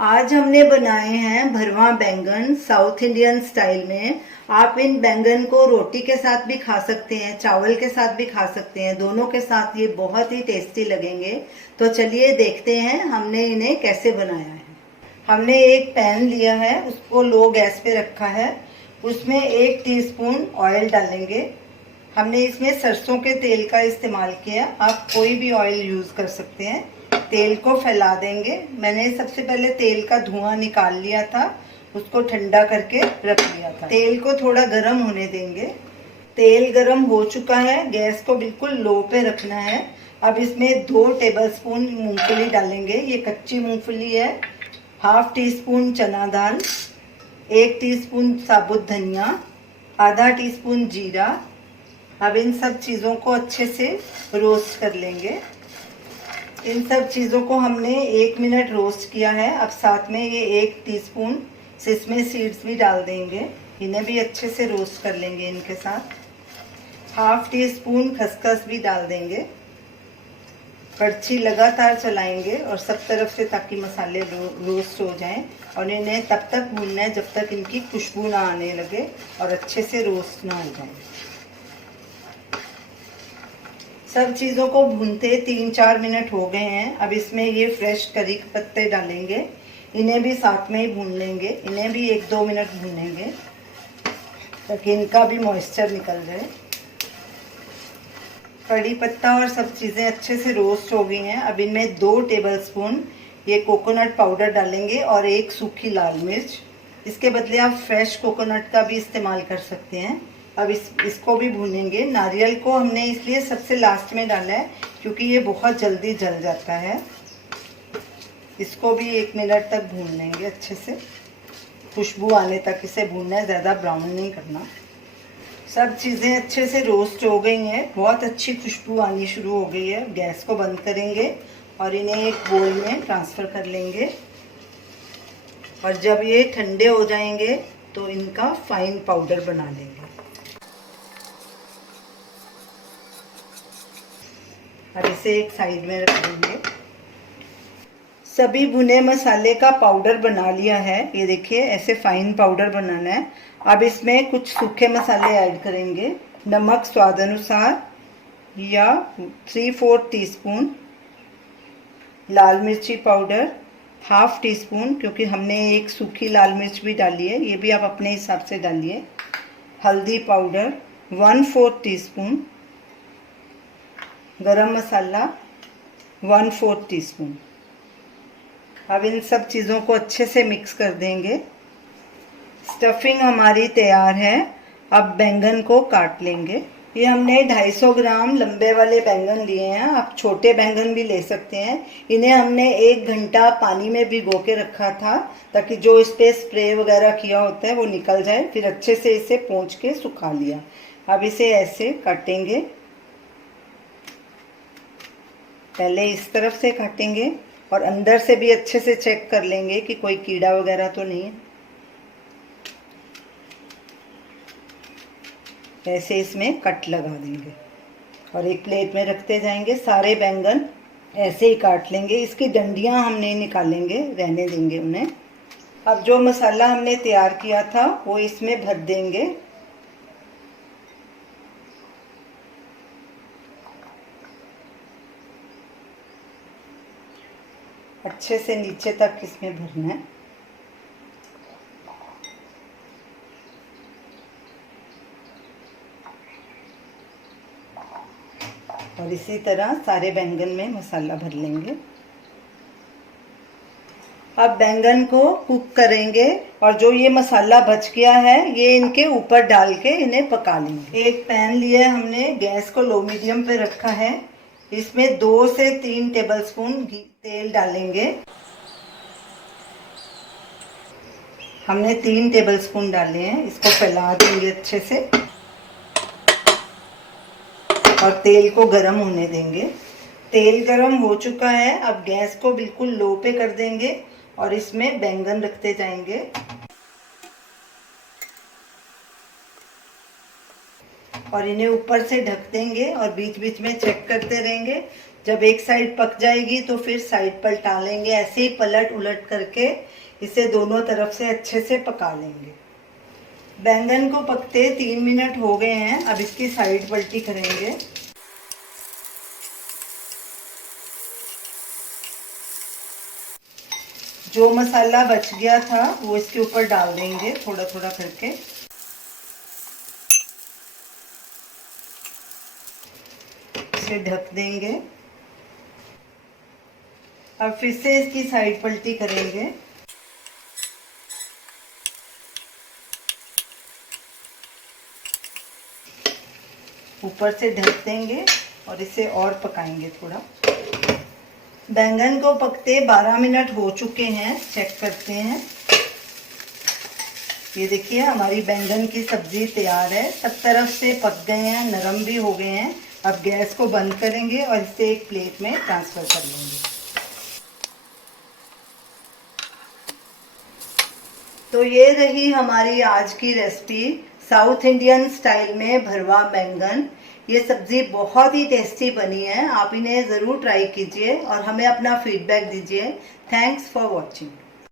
आज हमने बनाए हैं भरवा बैंगन साउथ इंडियन स्टाइल में। आप इन बैंगन को रोटी के साथ भी खा सकते हैं, चावल के साथ भी खा सकते हैं, दोनों के साथ ये बहुत ही टेस्टी लगेंगे। तो चलिए देखते हैं हमने इन्हें कैसे बनाया है। हमने एक पैन लिया है, उसको लो गैस पे रखा है। उसमें 1 टीस्पून ऑयल डालेंगे। हमने इसमें सरसों के तेल का इस्तेमाल किया, आप कोई भी ऑयल यूज़ कर सकते हैं। तेल को फैला देंगे। मैंने सबसे पहले तेल का धुआं निकाल लिया था, उसको ठंडा करके रख लिया था। तेल को थोड़ा गर्म होने देंगे। तेल गर्म हो चुका है, गैस को बिल्कुल लो पे रखना है। अब इसमें 2 टेबलस्पून मूंगफली डालेंगे, ये कच्ची मूंगफली है। ½ टीस्पून चना दाल, 1 टीस्पून साबुत धनिया, आधा टीस्पून जीरा। अब इन सब चीज़ों को अच्छे से रोस्ट कर लेंगे। इन सब चीज़ों को हमने 1 मिनट रोस्ट किया है। अब साथ में ये 1 टीस्पून सिसमी सीड्स भी डाल देंगे, इन्हें भी अच्छे से रोस्ट कर लेंगे। इनके साथ ½ टीस्पून खसखस भी डाल देंगे। कड़छी लगातार चलाएंगे और सब तरफ से, ताकि मसाले रोस्ट हो जाएं। और इन्हें तब तक भूनना है जब तक इनकी खुशबू ना आने लगे और अच्छे से रोस्ट ना हो जाए। सब चीज़ों को भूनते 3-4 मिनट हो गए हैं। अब इसमें ये फ्रेश करी के पत्ते डालेंगे, इन्हें भी साथ में ही भून लेंगे। इन्हें भी 1-2 मिनट भूनेंगे ताकि इनका भी मॉइस्चर निकल जाए। कड़ी पत्ता और सब चीज़ें अच्छे से रोस्ट हो गई हैं। अब इनमें 2 टेबलस्पून ये कोकोनट पाउडर डालेंगे और 1 सूखी लाल मिर्च। इसके बदले आप फ्रेश कोकोनट का भी इस्तेमाल कर सकते हैं। अब इसको भी भूनेंगे। नारियल को हमने इसलिए सबसे लास्ट में डाला है क्योंकि ये बहुत जल्दी जल जाता है। इसको भी 1 मिनट तक भून लेंगे अच्छे से, खुशबू आने तक इसे भूनना है, ज़्यादा ब्राउन नहीं करना। सब चीज़ें अच्छे से रोस्ट हो गई हैं, बहुत अच्छी खुशबू आनी शुरू हो गई है। गैस को बंद करेंगे और इन्हें एक बोल में ट्रांसफ़र कर लेंगे। और जब ये ठंडे हो जाएंगे तो इनका फाइन पाउडर बना लेंगे। अब इसे एक साइड में रख देंगे। सभी भुने मसाले का पाउडर बना लिया है, ये देखिए ऐसे फाइन पाउडर बनाना है। अब इसमें कुछ सूखे मसाले ऐड करेंगे। नमक स्वाद अनुसार या 3/4 टीस्पून, लाल मिर्ची पाउडर ½ टीस्पून, क्योंकि हमने एक सूखी लाल मिर्च भी डाली है, ये भी आप अपने हिसाब से डालिए। हल्दी पाउडर 1/4 टीस्पून, गरम मसाला 1/4 टीस्पून। अब इन सब चीज़ों को अच्छे से मिक्स कर देंगे। स्टफिंग हमारी तैयार है। अब बैंगन को काट लेंगे। ये हमने 250 ग्राम लंबे वाले बैंगन लिए हैं, आप छोटे बैंगन भी ले सकते हैं। इन्हें हमने 1 घंटा पानी में भिगो के रखा था ताकि जो इस पर स्प्रे वगैरह किया होता है वो निकल जाए। फिर अच्छे से इसे पोंछ के सुखा लिया। अब इसे ऐसे काटेंगे, पहले इस तरफ से काटेंगे और अंदर से भी अच्छे से चेक कर लेंगे कि कोई कीड़ा वगैरह तो नहीं है। ऐसे इसमें कट लगा देंगे और एक प्लेट में रखते जाएंगे। सारे बैंगन ऐसे ही काट लेंगे। इसकी डंडियां हम नहीं निकालेंगे, रहने देंगे उन्हें। अब जो मसाला हमने तैयार किया था वो इसमें भर देंगे। अच्छे से नीचे तक इसमें भरना है। और इसी तरह सारे बैंगन में मसाला भर लेंगे। अब बैंगन को कुक करेंगे और जो ये मसाला बच गया है ये इनके ऊपर डाल के इन्हें पका लेंगे। एक पैन लिया हमने, गैस को लो मीडियम पे रखा है। इसमें 2 से 3 टेबलस्पून तेल डालेंगे। हमने 3 टेबलस्पून डाले हैं। इसको फैला देंगे अच्छे से और तेल को गर्म होने देंगे। तेल गर्म हो चुका है। अब गैस को बिल्कुल लो पे कर देंगे और इसमें बैंगन रखते जाएंगे। और इन्हें ऊपर से ढक देंगे और बीच बीच में चेक करते रहेंगे जब एक साइड पक जाएगी तो फिर साइड पलटा लेंगे। ऐसे ही पलट उलट करके इसे दोनों तरफ से अच्छे से पका लेंगे। बैंगन को पकते 3 मिनट हो गए हैं। अब इसकी साइड पलटी करेंगे। जो मसाला बच गया था वो इसके ऊपर डाल देंगे थोड़ा थोड़ा करके। इसे ढक देंगे। अब फिर से इसकी साइड पलटी करेंगे। ऊपर से ढक देंगे और इसे और पकाएंगे थोड़ा। बैंगन को पकते 12 मिनट हो चुके हैं। चेक करते हैं। ये देखिए हमारी बैंगन की सब्जी तैयार है। सब तरफ से पक गए हैं, नरम भी हो गए हैं। अब गैस को बंद करेंगे और इसे एक प्लेट में ट्रांसफर कर लेंगे। तो ये रही हमारी आज की रेसिपी, साउथ इंडियन स्टाइल में भरवा बैंगन। ये सब्जी बहुत ही टेस्टी बनी है। आप इन्हें ज़रूर ट्राई कीजिए और हमें अपना फीडबैक दीजिए। Thanks for watching.